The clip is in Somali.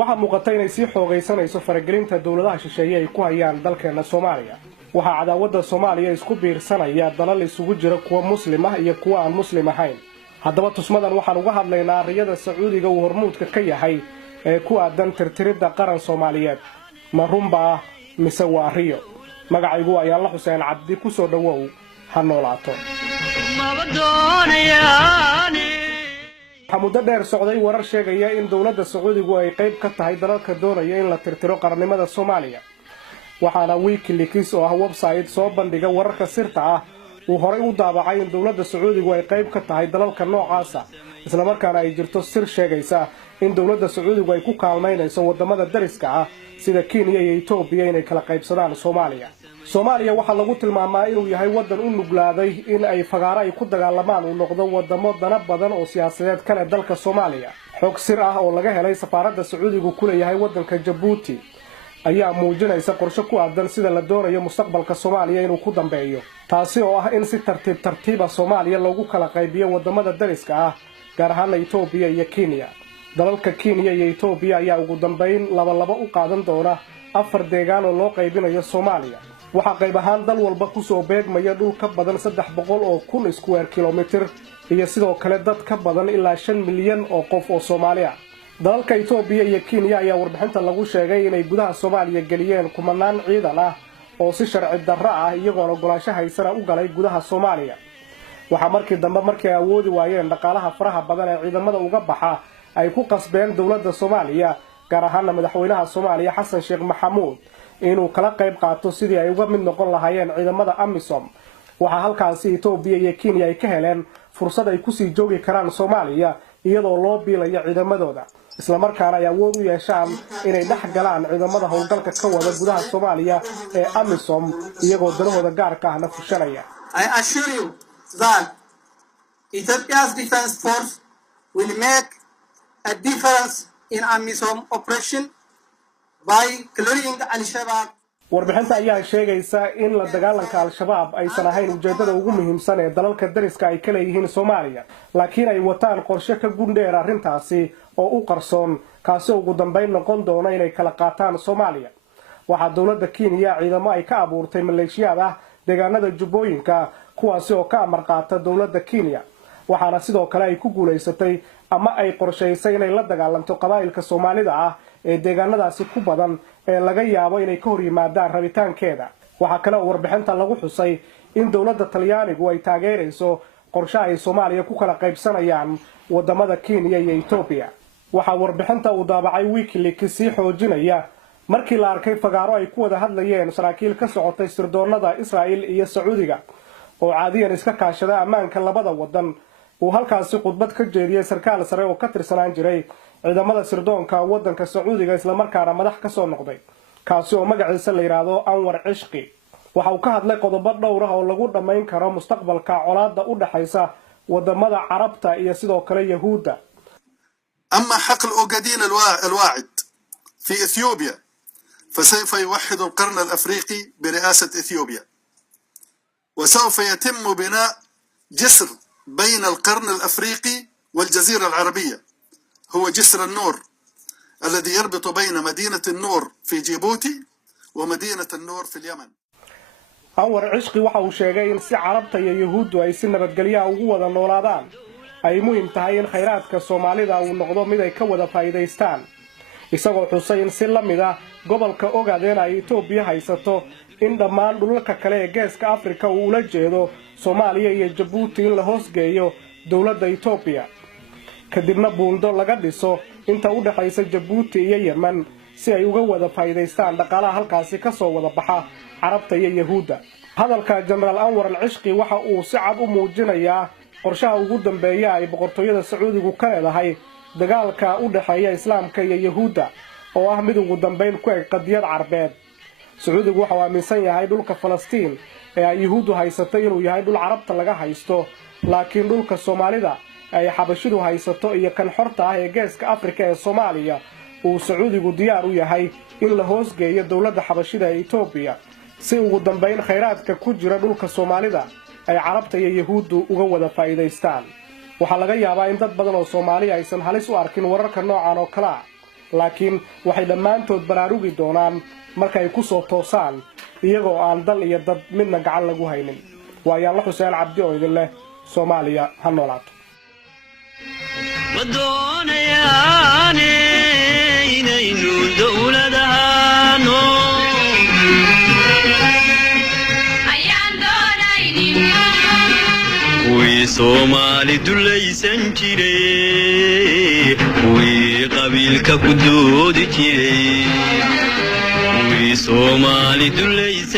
waxaa muuqata inay sii xoogaysanayso faragelinta dawladaha shisheeye ay ku hayaan dalkeena Soomaaliya. waxaa cadaawada Soomaaliya isku biirsanaya dalal isugu jira kuwa muslim ah iyo kuwa aan muslim ahayn. haddaba tusmadan waxaan uga hadlaynaa riyada Sacuudiga uu hormuudka ka yahay ee ku aadan tirtiridda qaran Soomaaliyeed. ma runba mise waa riyo? magacaygu ayaa la Xuseen Cabdi ku soo dhawow ha noolaato. muddo dheer socday warar sheegaya in dawladda Sacuudigu ay qayb ka tahay dalalka doonaya in la tirtiro qarannimada Soomaaliya. waxaana WikiLeaks oo ah website soo bandhiga wararka sirta ah uu horay u daabacay in dawladda Sacuudigu ay qayb ka tahay dalalka noocaas ah, isla markaana ay jirto sir sheegaysa in dawladda Sacuudigu ay ku kaalmaynayso wadamada dariska ah sida Kenya iyo Ethiopia inay kala qaybsadaan Soomaaliya. Soomaaliya waxa lagu tilmaamaa inuu yahay wadan u nuglaaday in ay fagaara ay ku dagaalamaan uu noqdo wadamo dana badan oo siyaasadeed kale dalka Soomaaliya. xog sir ah oo laga helay safaaradda Sacuudigu ku leeyahay wadanka Djibouti ayaa muujinaysa qorshe ku aadan sida la doonayo mustaqbalka Soomaaliya inuu ku dambeeyo, taasi oo ah in si tartiib Soomaaliya loogu kala qaybiyo wadamada dariska ah gaar ahaan Ethiopia iyo Kenya. dalalka Kenya iyo Ethiopia ayaa ugu dambeyn laba u qaadan doona 4 deegaan oo loo qaybinayo Soomaaliya. waxa qayb ahaan dal walba ku soo beegmaya dhul ka badan 300,000 square kilometer iyo sidoo kale dad ka badan ilaa 5 milyan oo qof oo Soomaali ah. dalalka Ethiopia iyo Kenya ayaa warbixinta lagu sheegay inay gudaha Soomaaliya galiyeen kumanaan ciidan ah oo si sharci darro ah iyagoo ogolaansho haysan u galay gudaha Soomaaliya. waxa markii dambe markay awoodi waayeen dhaqaalaha faraha badan ee ciidamada uga baxa ay ku qasbeen dawladda Soomaaliya gaar ahaan madaxweynaha Soomaaliya Xasan Sheekh Maxamuud inuu kala qayb qaato sidii ay uga mid noqon lahaayeen ciidamada AMISOM. waxa halkaasi Ethiopia iyo Kenya ay ka heleen fursad ay ku sii joogi karaan Soomaaliya iyadoo loo biilayo ciidamadooda, isla markaana ay awood u yeeshaan inay dhex galaan ciidamada howlgalka ka wada gudaha Soomaaliya ee AMISOM iyagoo dalahooda gaarka ah fushanaya. I assure you that Ethiopia's defense force will make a difference in AMISOM operation by clearing Al-Shabaab. warbixinta ayaa sheegaysa in la dagaalanka Al-Shabaab aysan ahayn ujeedada ugu muhiimsan ee dalalka dariska ay ka leeyihiin Soomaaliya, laakiin ay wataan qorshe ka gundheer arrintaasi oo u qarsoon kaasi ugu dambeyn noqon doona inay kala qaataan Soomaaliya. waxaa dawladda Kenya ciidamo ay ka abuurtay maleeshiyad ah deegaanada Jubbooyinka kuwaasi oo ka amar qaata dawladda Kenya. waxaana sidoo kale ay ku guuleysatay ama ay qorshaysay inay la dagaalanto qabaa'ilka Soomaalida ah ee deegaanadaasi ku badan ee laga yaabo inay ka hor yimaadaan rabitaankeeda. waxa kale oo warbixinta lagu xusay in dawladda Talyaanigu ay taageerayso qorshe ay Soomaaliya ku kala qaybsanayaan wadamada Kenya iyo Ethiopia. waxa warbixinta uu daabacay WikiLeaks sii xoojinaya markii la arkay fagaaro ay ku wada hadlayeen saraakiil ka socotay sirdoonada Israa'iil iyo Sacuudiga oo caadiyan iska kaashada ammaanka labada wadan. uu halkaasi khudbad ka jeediyay sarkaal sare oo ka tirsanaan jiray ciidamada sirdoonka wadanka Sacuudiga isla markaana madax ka soo noqday, kaasi oo magaciisa la yiraahdo Anwar Cishqi. waxa uu ka hadlay qodobo dhowr ah oo lagu dhameyn karo mustaqbalka colaadda u dhaxaysa wadamada Carabta iyo sidoo kale Yahuudda. أما حقل أوغادين الواعد في إثيوبيا فسوف يوحد القرن الأفريقي برئاسة إثيوبيا، وسوف يتم بناء جسر بين القرن الأفريقي والجزيرة العربية، هو جسر النور الذي يربط بين مدينة النور في جيبوتي ومدينة النور في اليمن. أنور عشقي waxa uu sheegay in si Carabta iyo Yahuuddu ay si nabadgelyo ugu wada noolaadaan ay muhiim tahay in khayraadka Soomaalida uu noqdo mid ay ka wada faa'iideystaan, isagoo xusay in si la mid ah gobolka Ogaadeen ay Ethiopia haysato in dhammaan dhulalka kale ee Geeska Afrika uu la jeedo Soomaaliya iyo Djibouti in la hoosgeeyo dawladda Ethiopia, kadibna buundo laga dhiso inta u dhaxaysa Djibouti iyo Yemen si ay uga wada faa'iideystaan dhaqaalaha halkaasi ka soo wada baxa Carabta iyo Yahuudda. hadalka General Anwar al-Cishqi waxa uu si cad u muujinayaa qorshaha ugu dambeeya ay boqortooyada Sacuudigu ka leedahay dagaalka u dhaxeeya Islaamka iyo Yahuudda oo ah mid ugu dambeyn ku eg qadiyad Carbeed. Sacuudigu waxa uu aaminsan yahay dhulka Falastiin ee ay Yahuuddu haysatay inuu yahay dhul Carabta laga haysto, laakiin dhulka Soomaalida ay Xabashidu haysato iyo kan xorta ah ee Geeska Afrika ee Soomaaliya uu Sacuudigu diyaar u yahay in la hoosgeeyo dawladda Xabashida ee Ethiopia si ugu dambeyn khayraadka ku jira dhulka Soomaalida ay Carabta iyo Yahuuddu uga wada faa'iideystaan. waxa laga yaabaa in dad badan oo Soomaali aysan halis u arkin wararka noocan oo kala laakiin waxay dhammaantood baraarugi doonaan markay ku soo toosaan iyagoo aan dal iyo dad midna gacan lagu haynin waa Yaalla Xuseen Cabdi oo idin leh Soomaaliya ha noolaato wadoonayaane inaynu dawladahano ayaan doonaynin wii Soomaali dulaysan jiray wii qabiilka ku doodi jiray wii Soomaali dulaysan